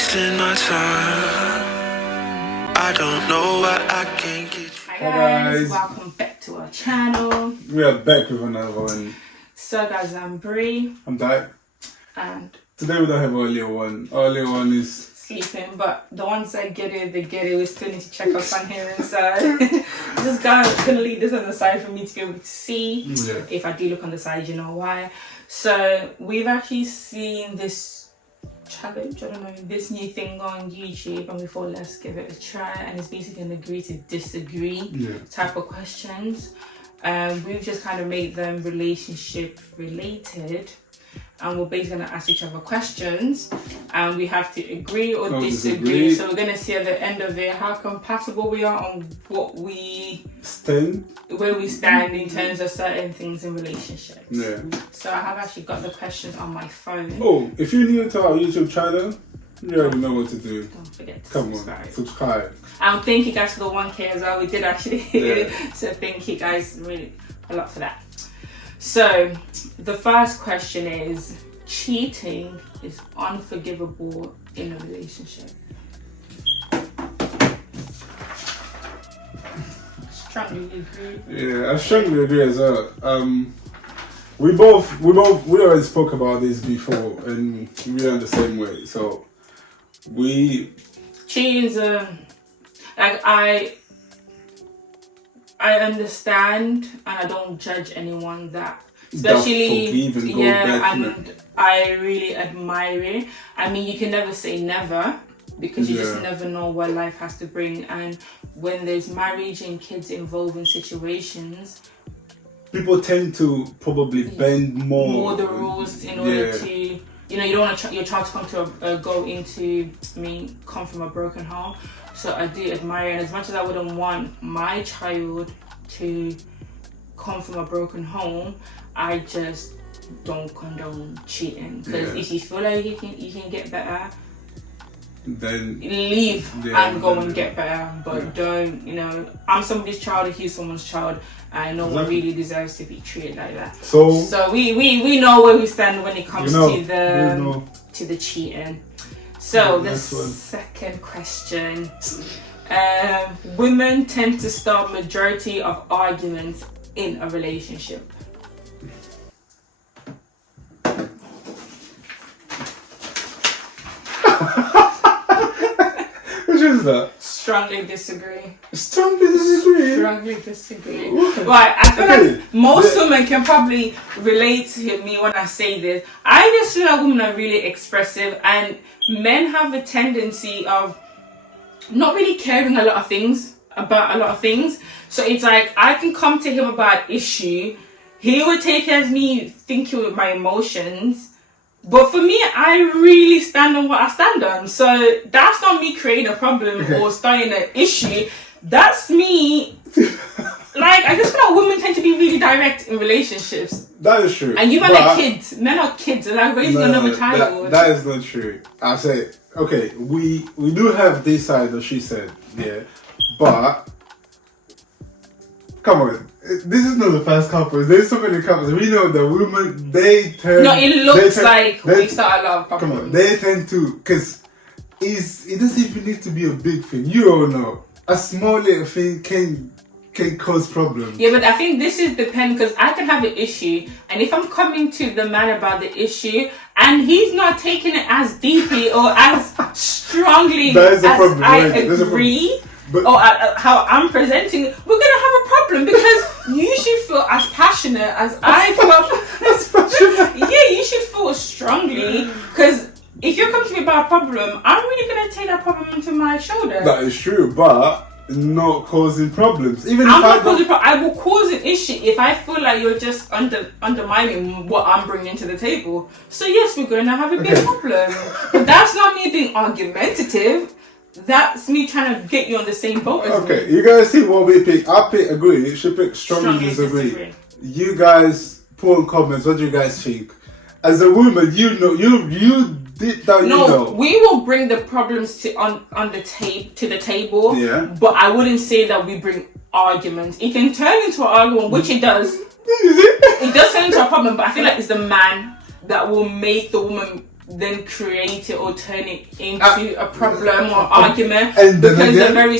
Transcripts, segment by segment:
wasting my time. I don't know why I can't get you. Hi guys, welcome back to our channel. We are back with another one. So guys, I'm Bree. I'm Dak. And today we don't have our little one. Our little one is sleeping, but the ones that get it, they get it. We still need to check our son here inside. Just gonna leave this on the side for me to be able to see. Yeah. If I do look on the side, you know why. So we've actually seen this challenge, I don't know, this new thing on YouTube, and we thought let's give it a try. And it's basically an agree to disagree type of questions. We've just kind of made them relationship related, and we're basically going to ask each other questions, and we have to agree or disagree. So we're going to see at the end of it how compatible we are on what we where we stand in terms of certain things in relationships. Yeah. So I have actually got the questions on my phone. Oh, if you're new to our YouTube channel, you already know what to do. Don't forget to subscribe. And thank you guys for the 1K as well. We did actually. So thank you guys really a lot for that. So the first question is, cheating is unforgivable in a relationship? Strongly agree. Yeah, I strongly agree as well. We already spoke about this before, and we're on the same way. So cheating is like I understand, and I don't judge anyone that, especially and I really admire it. I mean, you can never say never, because you just never know what life has to bring. And when there's marriage and kids involved in situations, people tend to probably bend more the rules in order to, you know, you don't want your child to come from a broken home. So I do admire, and as much as I wouldn't want my child to come from a broken home, I just don't condone cheating. Because if you feel like you can get better, then leave and go and get better. But don't, you know, I'm somebody's child and he's someone's child, and no one really deserves to be treated like that. So we know where we stand when it comes to the cheating. So the second question, women tend to start majority of arguments in a relationship. Which is that? Strongly disagree. Strongly disagree? Strongly disagree. Right, I feel like most women can probably relate to me when I say this. I just feel like women are really expressive, and men have a tendency of not really caring about a lot of things. So it's like, I can come to him about an issue, he would take it as me thinking with my emotions. But for me, I really stand on what I stand on. So that's not me creating a problem or starting an issue. That's me. Like, I just feel like women tend to be really direct in relationships. That is true. And you men are kids. Men are kids. They're like raising another child. That is not true. I say, okay, we do have this side that she said, but come on. This is not the first couple. There's so many couples. We know that women, they turn... No, it looks like we start a lot of problems. Come on, they tend to... Because it doesn't even need to be a big thing. You all know. A small little thing can cause problems. Yeah, but I think this is dependent, because I can have an issue, and if I'm coming to the man about the issue, and he's not taking it as deeply or as strongly as I agree... But how I'm presenting, we're gonna have a problem, because you should feel as passionate as I feel. You should feel strongly, because if you're coming to me about a problem, I'm really gonna take that problem into my shoulder. That is true, but not causing problems. I will cause an issue if I feel like you're just undermining what I'm bringing to the table. So yes, we're gonna have a big problem, but that's not me being argumentative. That's me trying to get you on the same boat as me. You guys see what we pick. I pick agree. She picked strongly disagree. You guys put in comments. What do you guys think? As a woman, you know, you did that. No, we will bring the problems to the table. Yeah. But I wouldn't say that we bring arguments. It can turn into an argument, which it does. It does turn into a problem, but I feel like it's the man that will make the woman then create it or turn it into a problem or argument and then because they're again, very.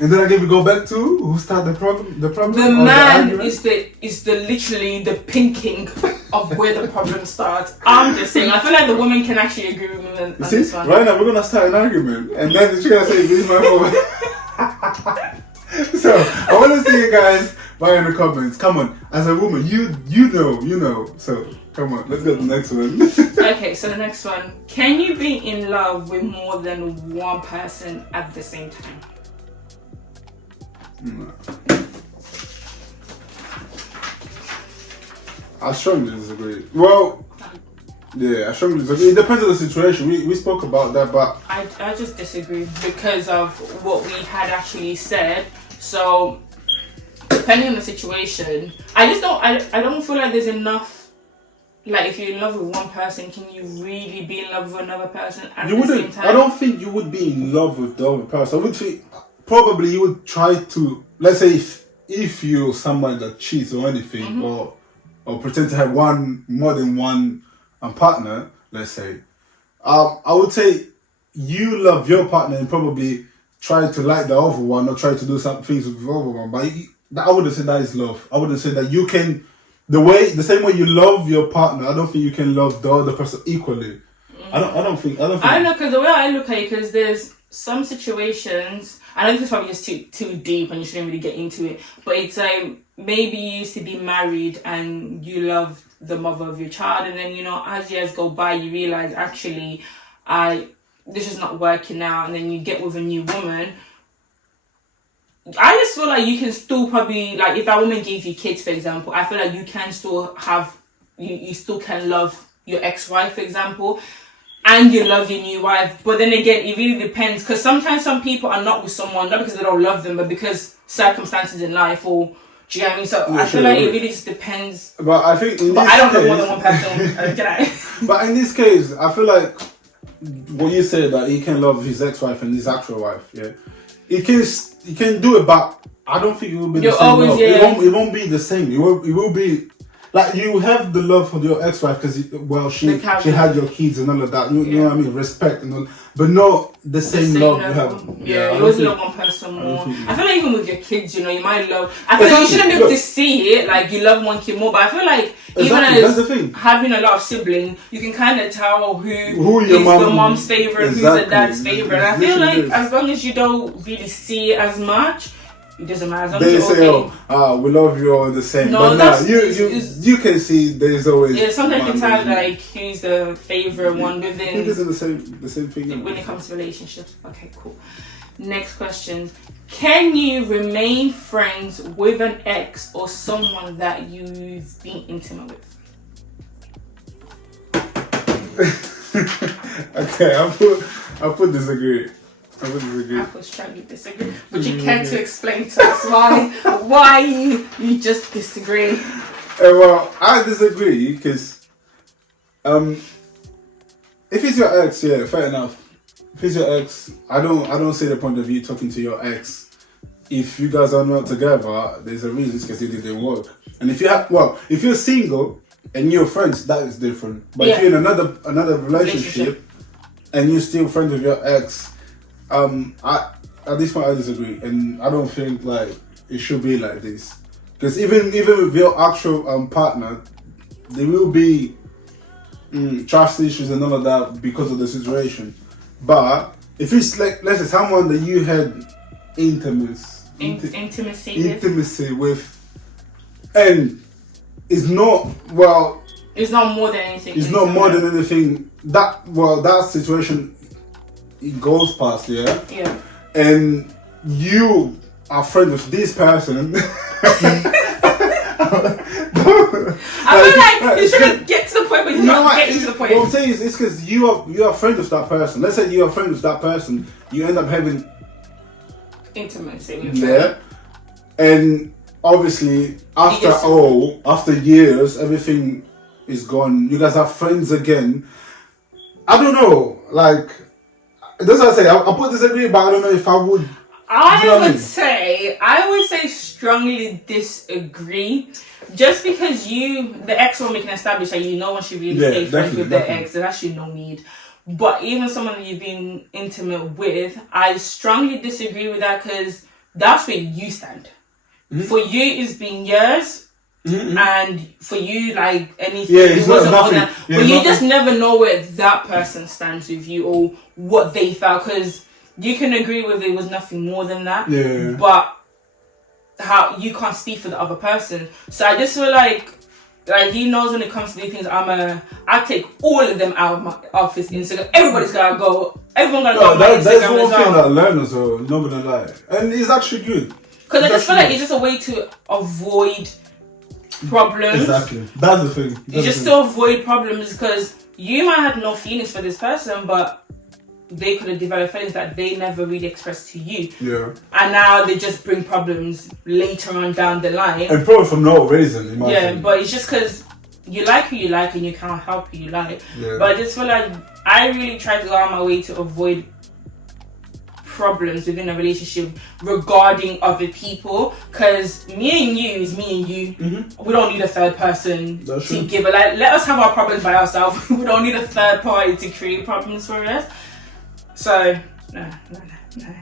And then again, we go back to who started the problem. The problem. The or man the is the literally the pinking of where the problem starts. I'm just saying. I feel like the woman can actually agree with me on You this see, one. right now we're gonna start an argument, and then she's gonna say this my fault. So I want to see you guys write in the comments. Come on, as a woman, you know. So come on, let's go to the next one. Okay, so the next one. Can you be in love with more than one person at the same time? No. I strongly disagree. Well, yeah, I strongly disagree. It depends on the situation. We spoke about that, but I just disagree because of what we had actually said. So depending on the situation, I don't feel like there's enough. Like if you're in love with one person, can you really be in love with another person at the same time? I don't think you would be in love with the other person. I would think probably you would try to. Let's say if you're someone that cheats or anything, or pretend to have more than one partner. Let's say, I would say you love your partner and probably try to like the other one or try to do some things with the other one. But I wouldn't say that is love. I wouldn't say that you can. The same way you love your partner, I don't think you can love the other person equally. I don't think. I don't know, because the way I look at it, because there's some situations. I know this is probably just too deep, and you shouldn't really get into it. But it's maybe you used to be married and you love the mother of your child, and then as years go by, you realize actually, this is not working out, and then you get with a new woman. I just feel like you can still probably, like, if that woman gave you kids, for example, I feel like you can still have, you still can love your ex-wife, for example, and you love your new wife. But then again, it really depends, because sometimes some people are not with someone, not because they don't love them, but because circumstances in life, or, do you know what I mean? So I feel like it really just depends. But I think in But this I don't know case, more than one person, okay? But in this case, I feel like when you say that he can love his ex-wife and his actual wife, yeah, he can do it, but I don't think it will be the same love. It won't be the same. It will be like you have the love for your ex-wife because she had your kids and all of that. You know what I mean? Respect and all, but not the same love you have. Yeah, you always love one person more. I feel like even with your kids, you might love. I feel like you shouldn't be able to see it. Like you love one kid more, but I feel like even as having a lot of siblings, you can kind of tell who is the mom's favorite, who's the dad's favorite. And I feel like as long as you don't really see it as much, it doesn't matter. As long they as say, okay. We love you all the same. No, but you can see there's always. Yeah, sometimes you can tell like who's the favorite one within. It isn't the same thing when it comes to relationships. Okay, cool. Next question: can you remain friends with an ex or someone that you've been intimate with? Okay, I put disagree. I was trying to disagree, but you care to explain to us why you just disagree. Well, I disagree because if it's your ex, yeah, fair enough. If it's your ex, I don't see the point of you talking to your ex. If you guys are not together, there's a reason, because it didn't work. And if you're single and you're friends, that is different. But if you're in another relationship and you're still friends with your ex, at this point I disagree, and I don't think like it should be like this. Because even with your actual partner, there will be trust issues and all of that because of the situation. But if it's like, let's say, someone that you had intimacy with, and it's not it's not more than anything. It's not more than anything. That situation, it goes past, yeah. Yeah. And you are friends with this person. I feel like you shouldn't get to the point where you're not getting to the point. What I'm saying is, it's because you are friends with that person. Let's say you are friends with that person, you end up having intimacy. Yeah. And obviously, after years, everything is gone. You guys are friends again. I don't know. Like, that's what I say. I put disagree, but I don't know if I would. I would say strongly disagree. Just because the ex-woman can establish that you know when she really stay friends with their ex, there's actually no need. But even someone that you've been intimate with, I strongly disagree with that because that's where you stand. For you, it's been years, and for you, like anything, it wasn't more than. But you just never know where that person stands with you or what they felt, because you can agree with it was nothing more than that. But how you can't speak for the other person, so I just feel like he knows when it comes to these things. I take all of them out of my office Instagram. Everybody's gotta go. Everyone gotta go. On my Instagram. That's one thing that I learned as well. Not gonna lie, and it's actually good. Because I just feel like it's just a way to avoid problems. Exactly, that's the thing. To avoid problems, because you might have no feelings for this person, but they could have developed feelings that they never really expressed to you. Yeah. And now they just bring problems later on down the line. And probably for no reason, in my opinion. But it's just because you like who you like and you can't help who you like. Yeah. But I just feel like I really try to go out of my way to avoid problems within a relationship regarding other people, because me and you is me and you. We don't need a third person to give it. Like, let us have our problems by ourselves. We don't need a third party to create problems for us. So no,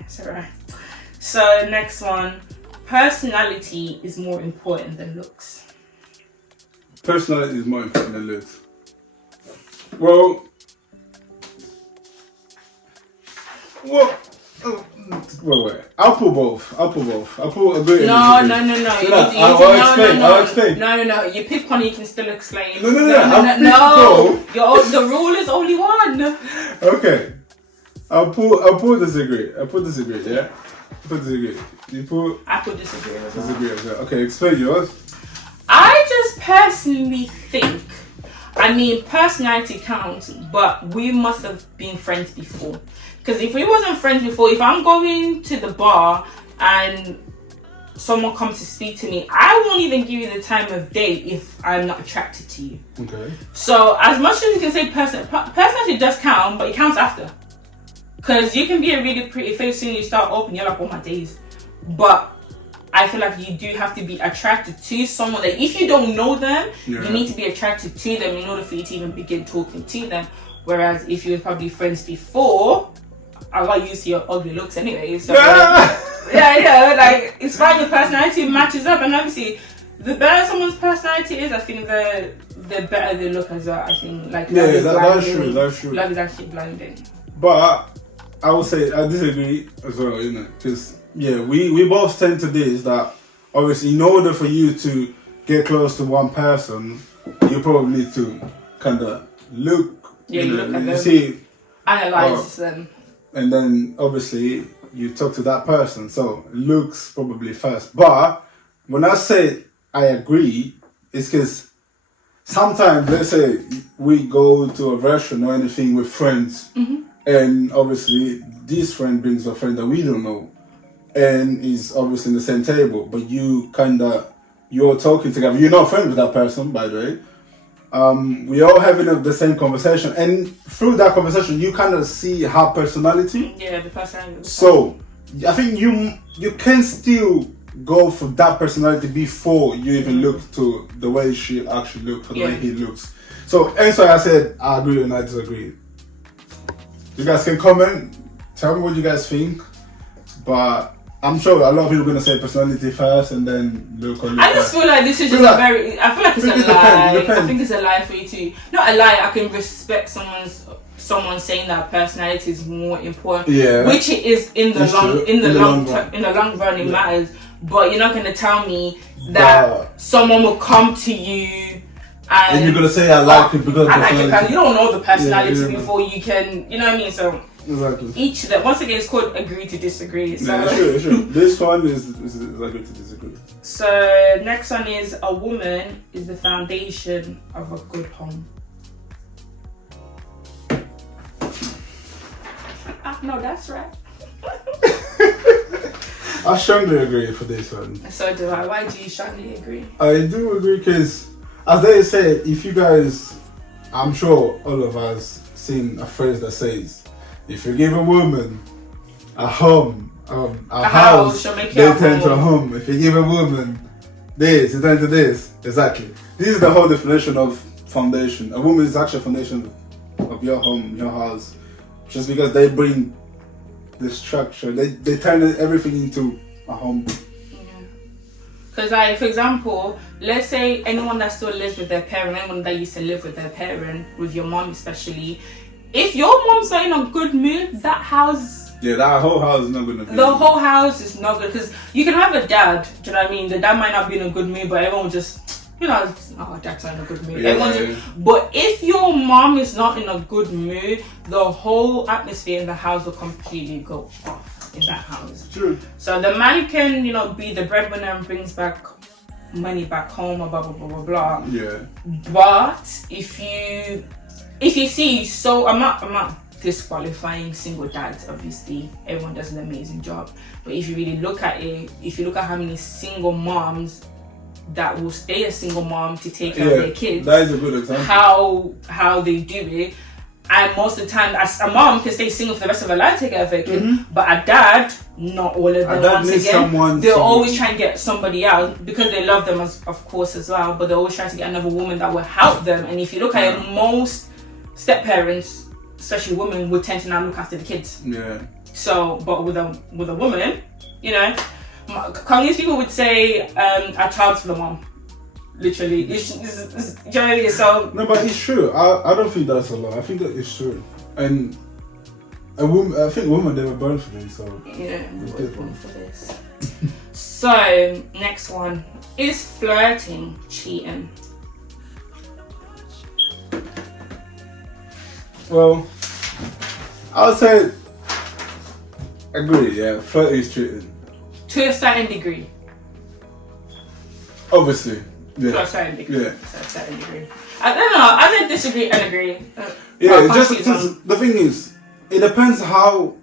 it's alright. So next one, personality is more important than looks. Personality is more important than looks. Well, wait. I'll put both. I'll put a bit. No. I'll explain. No. You pick one, you can still explain. No. The rule is only one. Okay. I'll put disagree. Yeah. Put disagree. I put disagree as well. Disagree as well. Okay, explain yours. I just personally think, personality counts, but we must have been friends before. Because if we wasn't friends before, if I'm going to the bar and someone comes to speak to me, I won't even give you the time of day if I'm not attracted to you. Okay. So as much as you can say personality does count, but it counts after. Because you can be a really pretty face and you start open, you're like, oh my days. But I feel like you do have to be attracted to someone. Like, if you don't know them, you need to be attracted to them in order for you to even begin talking to them. Whereas if you were probably friends before, I got used to your ugly looks anyway. So like, it's fine, your personality matches up, and obviously the better someone's personality is, I think the better they look as well. I think that's true. Love is actually blinding. But I would say I disagree as well, isn't it? Because we both tend to this, that obviously in order for you to get close to one person, you probably need to kind of look. Look at them. See, analyze them. And then obviously you talk to that person. So looks probably first. But when I say I agree, it's because sometimes, let's say we go to a restaurant or anything with friends, and obviously this friend brings a friend that we don't know and is obviously in the same table, but you're talking together. You're not friends with that person, by the way. We all having the same conversation, and through that conversation you kind of see her personality. The personality. So I think you can still go for that personality before you even look to the way she actually looks or the way he looks. So answer, I said I agree and I disagree. You guys can comment, tell me what you guys think, but I'm sure a lot of people are going to say personality first and then look on. I just feel like this is just I feel like it's a lie. I think it's a lie for you to, not a lie, I can respect someone saying that personality is more important, which it is in the long run. It matters, but you're not going to tell me that someone will come to you and you're going to say I like it because I like it. You don't know the personality before you can, you know what I mean? So exactly. Each of them, once again, it's called agree to disagree. So sure. This one is agree to disagree. So next one is, a woman is the foundation of a good home. No, that's right. I strongly agree for this one. So do I. Why do you strongly agree? I do agree because, as they say, if you guys, I'm sure all of us seen a phrase that says, if you give a woman a home, a house house, shall make they you a turn to a home. home. If you give a woman this, you turn to this. Exactly. This is the whole definition of foundation. A woman is actually a foundation of your home, your house. Just because they bring the structure, they turn everything into a home. Because, like, for example, let's say anyone that still lives with their parent, anyone that used to live with their parent, with your mom especially, if your mom's not in a good mood, that house... Yeah, that whole house is not going to be... The whole house is not good. Because you can have a dad, do you know what I mean? The dad might not be in a good mood, but everyone will just... You know, oh, dad's not in a good mood. Yeah. But if your mom is not in a good mood, the whole atmosphere in the house will completely go off in that house. True. So the man can, you know, be the breadwinner and brings back money back home or blah blah blah blah blah. Yeah. But if you see, so I'm not disqualifying single dads, obviously. Everyone does an amazing job. But if you really look at it, if you look at how many single moms that will stay a single mom to take care of their kids, that is a good example. How they do it. And most of the time, as a mom can stay single for the rest of her life, take care of her kid. But a dad, not all of them. Once again, they'll always try and get somebody else because they love them, of course, as well. But they always try to get another woman that will help them. And if you look at it, most step parents, especially women, would tend to now look after the kids. Yeah. So, but with a woman, you know, Chinese people would say a child's for the mom. Literally, it's generally so. No, but it's true. I don't think that's a lie. I think that it's true. And a woman, I think women, they were born for this. So yeah, we were born for this. So next one is flirting cheating. Well, I would say agree. Yeah, flirting is cheating to a certain degree. Obviously. Yeah. To a certain degree. Yeah. To a certain degree. I don't know. I don't disagree and agree. Yeah, just the thing is, it depends how.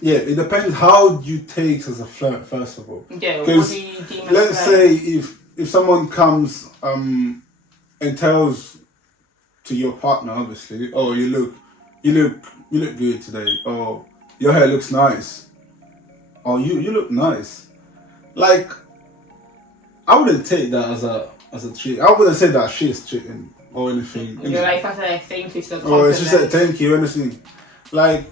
It depends how you take as a flirt first of all. Yeah. What do you deem as let's say if someone comes and tells to your partner, obviously, oh you look good today, or your hair looks nice, or you look nice, like. I wouldn't take that as a cheat. I wouldn't say that she's cheating or anything. You're like, if I say thank you to the compliment. Or she said thank you, anything. Like,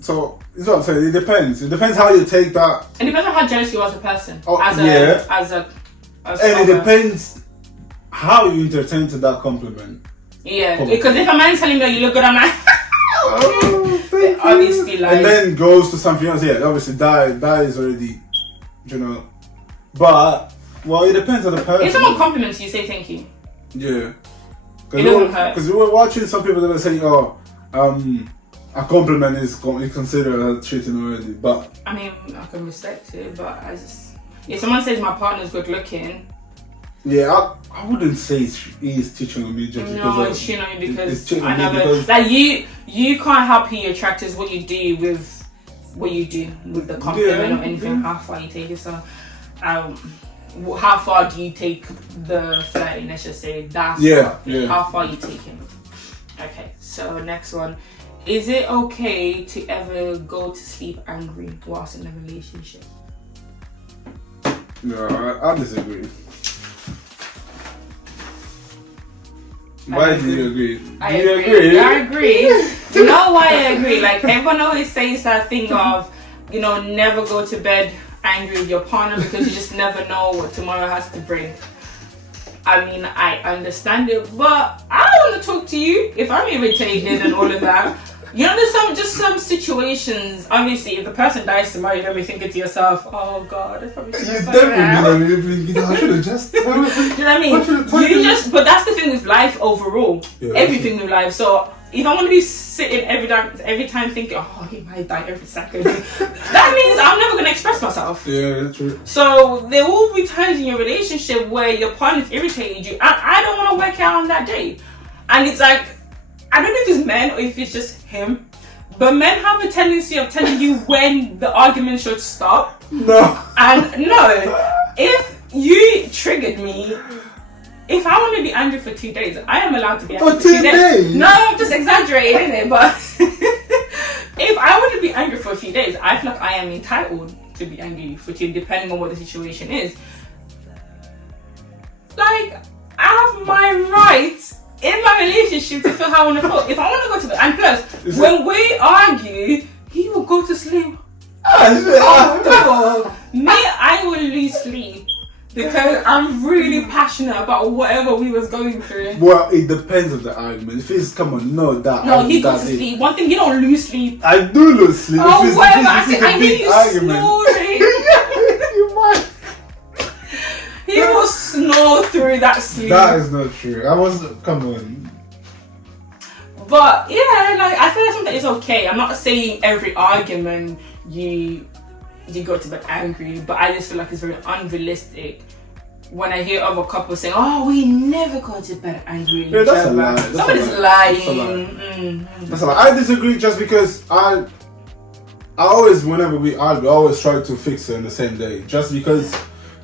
so, that's what I'm saying. It depends. It depends how you take that. It depends on how jealous you are as a person. Oh, It depends how you entertain to that compliment. Yeah, because if a man's telling me you look good, I'm like, oh, thank you. Obviously, like. And then goes to something else. Yeah, obviously, that is already, you know. But, well, it depends on the person. If someone compliments you, say thank you. Yeah. It doesn't hurt. Because we were watching some people that are saying, a compliment is considered as cheating already. But I mean, I can respect it, but if someone says my partner's good looking. Yeah, I wouldn't say he's cheating on me just because. No, it's cheating on me because I never. Like you can't help who you attract is what you do with the compliment or anything. How far you take it, so. How far do you take the flirting? Let's just say that's how far you take it. Okay, so next one. Is it okay to ever go to sleep angry whilst in a relationship? No, I disagree. Why do you agree? I agree. You know why I agree? Like everyone always says that thing of, never go to bed angry with your partner because you just never know what tomorrow has to bring. I mean, I understand it, but I don't want to talk to you if I'm irritated and all of that. There's some situations. Obviously, if the person dies tomorrow, you're gonna be thinking to yourself, "Oh God, I probably should have I should have just." You know what I mean? But that's the thing with life overall. Yeah, everything with life. So if I want to be sitting every time thinking, "Oh, he might die every second," that means I'm never gonna express myself. Yeah, that's true. So there will be times in your relationship where your partner's irritated you, and I don't want to work out on that day, and it's like. I don't know if it's men or if it's just him, but men have a tendency of telling you when the argument should stop. No. And no, if you triggered me, if I want to be angry for 2 days, I am allowed to be angry for 2 days. No, I'm just exaggerating it, but if I want to be angry for a few few days. I feel like I am entitled to be angry for you, depending on what the situation is. Like, I have my right in my relationship to feel how I want to feel. If I want to go to bed, and plus, when we argue, he will go to sleep. Me, I will lose sleep because I'm really passionate about whatever we was going through. Well, it depends on the argument. If it's, come on, no, that. No, he goes to sleep. One thing, you don't lose sleep. I do lose sleep. Oh, if whatever. it's I hear you snoring. You might. He will snore through that sleep. That is not true. Come on. But yeah, like I feel like something is okay. I'm not saying every argument you go to bed angry, but I just feel like it's very unrealistic when I hear other couples saying, "Oh, we never go to bed angry." Yeah, that's a lie. Somebody's lying. That's a lie. I disagree just because I always, whenever we argue, I always try to fix it on the same day. Just because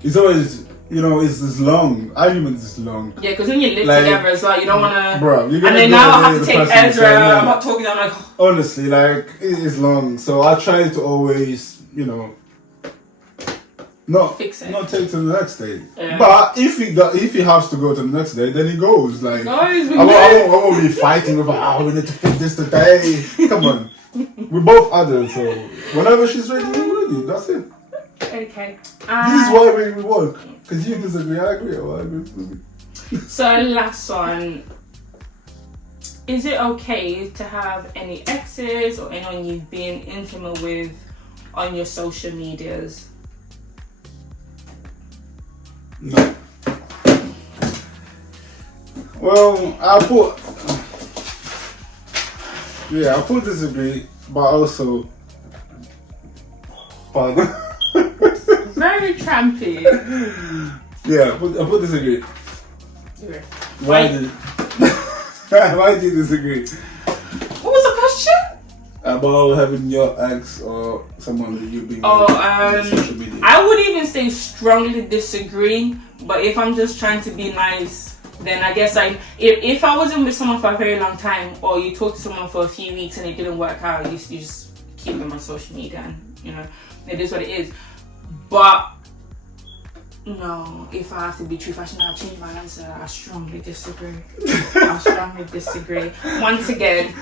it's always, it's this long. Arguments is long. Yeah, because when you live together as well, you don't want to. Bro, you're gonna and then now I have to take Ezra. I'm not talking. I'm like. Honestly, like it is long, so I try to always, not fix it. Not take to the next day. Yeah. But if he has to go to the next day, then he goes. Like Guys, I won't be fighting over. We need to fix this today. Come on, we're both adults, so whenever she's ready, we're ready. That's it. Okay. This is why we work. Because you disagree, I agree. I agree. So last one. Is it okay to have any exes or anyone you've been intimate with on your social medias? No. Well, I put disagree, but also, pardon. Very trampy. Yeah, I put disagree. Okay. Why do you disagree? What was the question? About having your ex or someone that you've been on social media. I would even say strongly disagree, but if I'm just trying to be nice, then I guess if I wasn't with someone for a very long time, or you talk to someone for a few weeks and it didn't work out, you just keep them on social media, and it is what it is. But no, if I have to be truthful, I should not change my answer. I strongly disagree. Once again,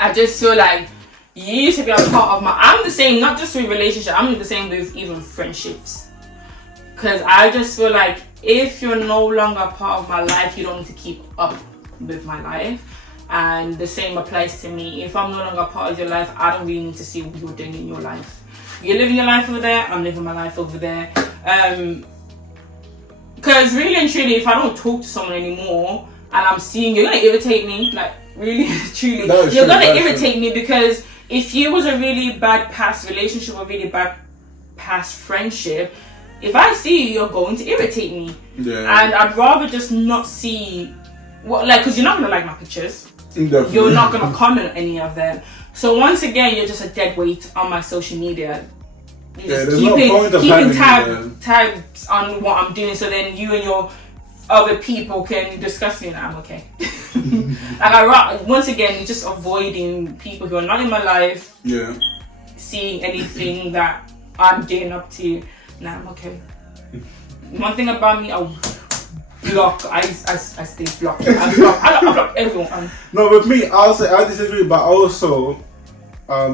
I just feel like you used to be a part of I'm the same, not just with relationships, I'm the same with even friendships. Because I just feel like if you're no longer part of my life, you don't need to keep up with my life. And the same applies to me. If I'm no longer part of your life, I don't really need to see what you're doing in your life. You're living your life over there, I'm living my life over there. Because really and truly, if I don't talk to someone anymore and I'm seeing you're gonna irritate me, like really truly, you're gonna irritate me, because if you was a really bad past relationship or really bad past friendship, if I see you, you're going to irritate me. Yeah. And I'd rather just not see because you're not gonna like my pictures. Definitely. You're not gonna comment on any of them. So once again, you're just a dead weight on my social media. You're just keeping tabs on what I'm doing, so then you and your other people can discuss me and I'm okay. Once again, just avoiding people who are not in my life. Yeah. Seeing anything that I'm getting up to. Nah, I'm okay. One thing about me, I'll block. I stay blocked. I block everyone. No, with me, I'll say I disagree, but also, I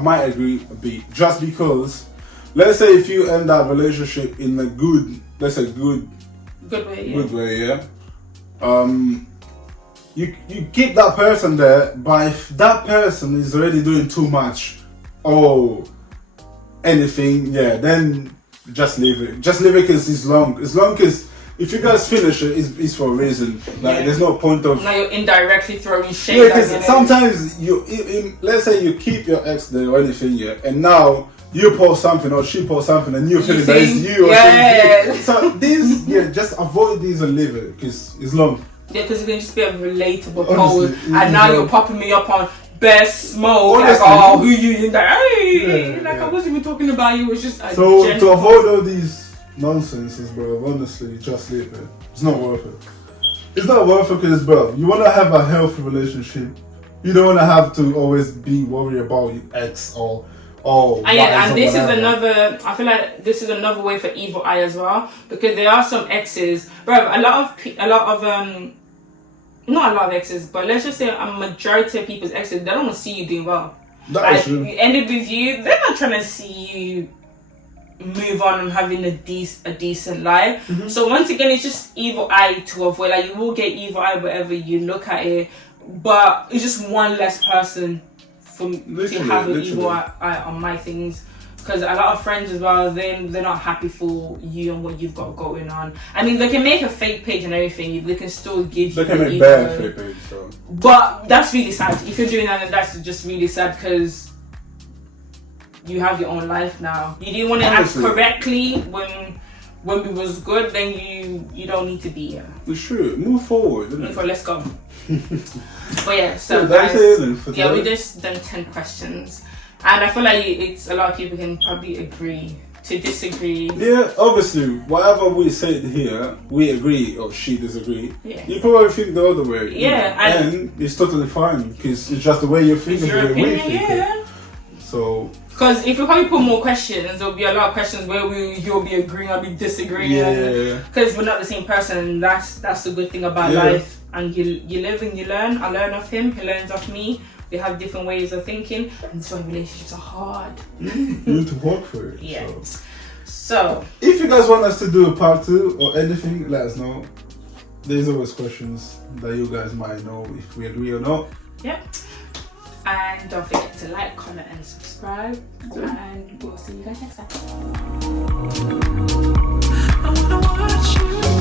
might agree a bit. Just because, let's say if you end that relationship in a good way, yeah. You keep that person there, but if that person is already doing too much or anything, yeah, then just leave it. Just leave it because it's long. As long as if you guys finish it, it's for a reason. Like there's no point of. Now you're indirectly throwing shade. Yeah, because sometimes let's say you keep your ex there or anything, yeah, and now you post something or she posts something and you feel that it's you or so these, just avoid these and leave it because it's long. Yeah, because it can just be a relatable post, and now you're popping me up on best smoke. Honestly, like, who you? Like, hey, I wasn't even talking about you. It was just so to avoid all these nonsenses, bro. Honestly, just leave it. It's not worth it. It's not worth it because, bro, you want to have a healthy relationship. You don't want to have to always be worried about your ex or and this is another. I feel like this is another way for evil eye as well, because there are some exes, bro. Not a lot of exes, but let's just say a majority of people's exes, they don't want to see you doing well. That is true. You ended with you, they're not trying to see you move on and having a decent life. Mm-hmm. So once again, it's just evil eye to avoid. Like, you will get evil eye wherever you look at it, but it's just one less person to have an evil eye on my things. Because a lot of friends as well, they're not happy for you and what you've got going on. I mean, they can make a fake page and everything. They can still give you. They can make bad fake page, so. But that's really sad. If you're doing that, then that's just really sad, because you have your own life now. You didn't want to act correctly when we was good. Then you don't need to be here. We should move forward. Let's go. But yeah, so yeah, guys, we just done 10 questions. And I feel like it's a lot of people can probably agree to disagree. Yeah, obviously, whatever we said here, we agree or she disagree. Yeah. You probably think the other way. Yeah, and it's totally fine, because it's just the way you're thinking, the way we think. Yeah. So. Because if we probably put more questions, there'll be a lot of questions where you'll be agreeing, I'll be disagreeing. Yeah. Because we're not the same person, and that's the good thing about life. And you live and you learn. I learn of him, he learns of me. We have different ways of thinking, and that's why relationships are hard. You need to work for it. Yeah. So if you guys want us to do a part 2 or anything, let us know. There's always questions that you guys might know if we agree or not. Yep. And don't forget to like, comment, and subscribe. And we'll see you guys next time. I wanna watch you.